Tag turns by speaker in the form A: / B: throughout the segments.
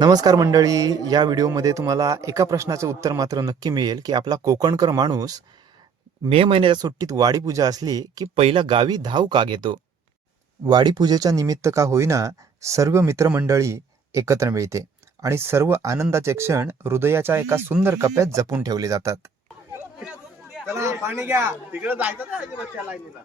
A: नमस्कार मंडळी या व्हिडिओमध्ये तुम्हाला एका प्रश्नाचं उत्तर मात्र नक्की मिळेल की आपला कोकणकर माणूस मे महिन्याच्या सुट्टीत वाडी पूजा असली की पहिला गावी धाव का घेतो? वाडी पूजेच्या निमित्त का होईना सर्व मित्रमंडळी एकत्र मिळते आणि सर्व आनंदाचे क्षण हृदयाच्या एका सुंदर कप्यात जपून ठेवले जातात.
B: चला पाणी घ्या. तिकडे जायचं ना अजिबात लाईनीला?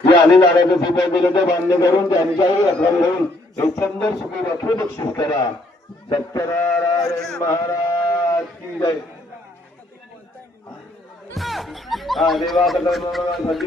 C: जे आले जाण्याचं सुद्धा दिलं ते मान्य करून त्यांच्याही रक्कम घेऊन एक सुंदर सुखी रखू बक्षीस करा. सत्यनारायण महाराज की जय. हा देवाकडे ही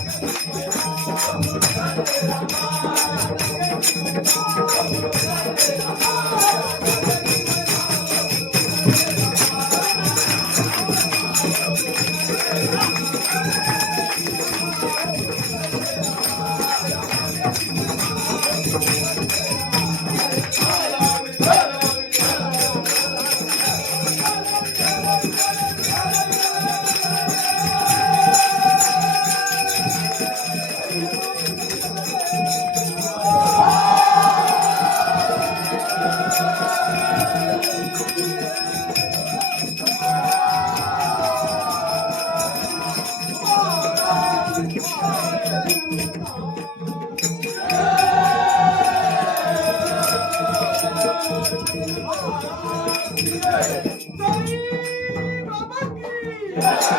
D: Yeah!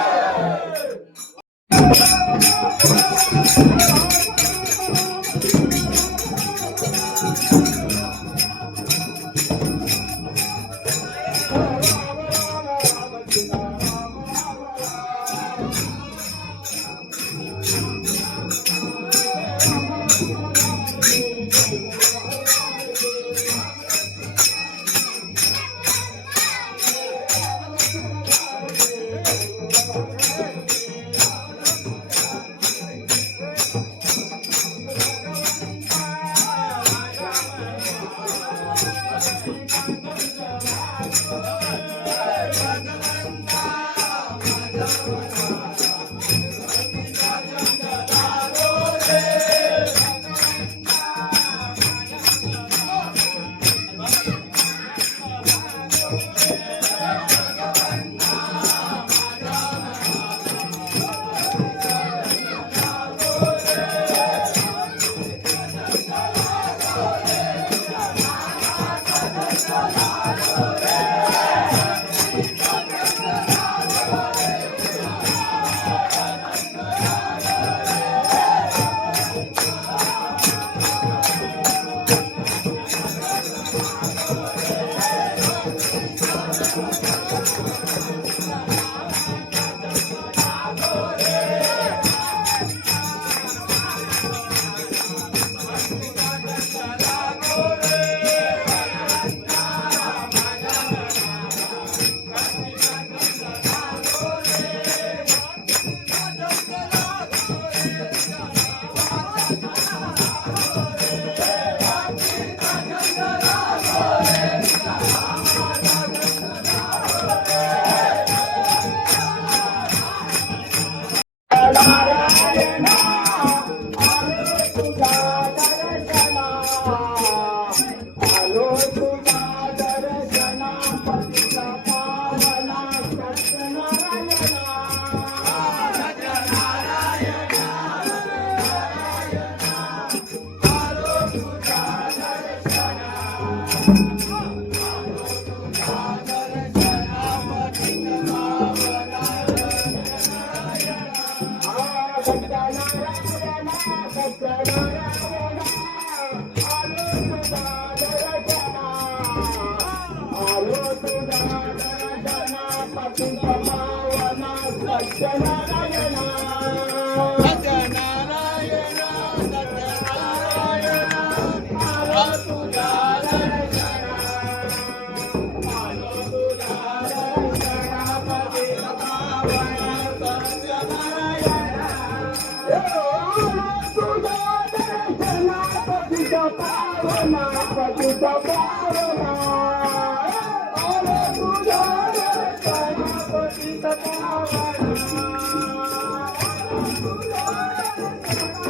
D: Africa.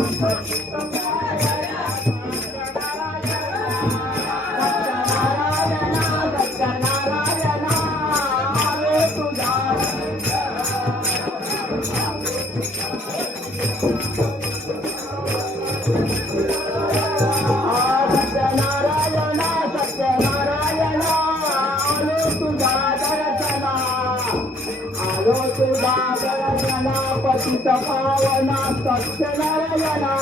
D: सत्यनारायणा पावना सत्यनारायणा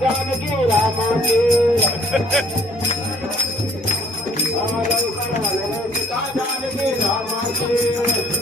D: जानकी रामाचे जानकी रामाचे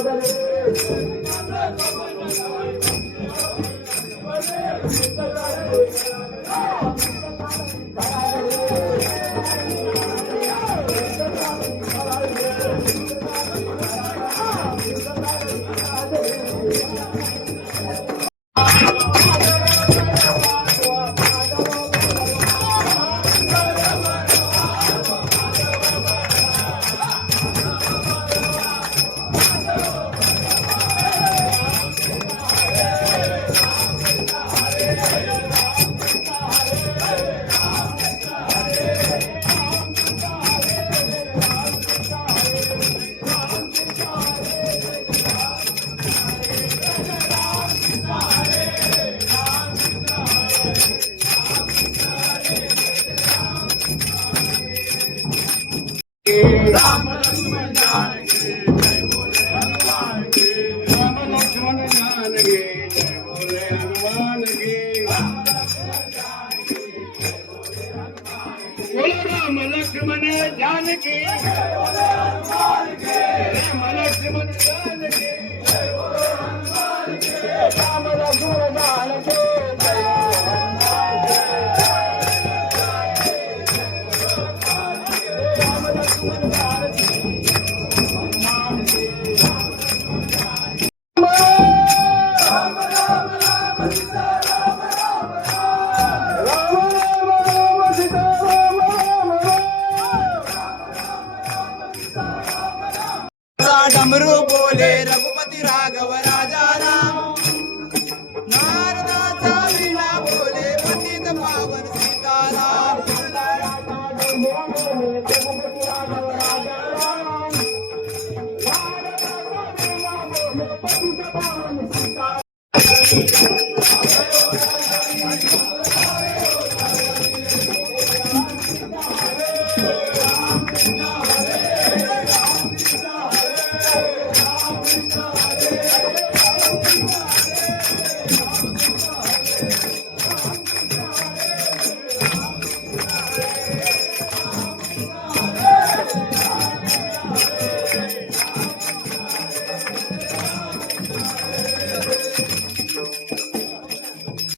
D: Obrigado, लक्ष्मण जानकी. मन लक्ष्मण जानकी.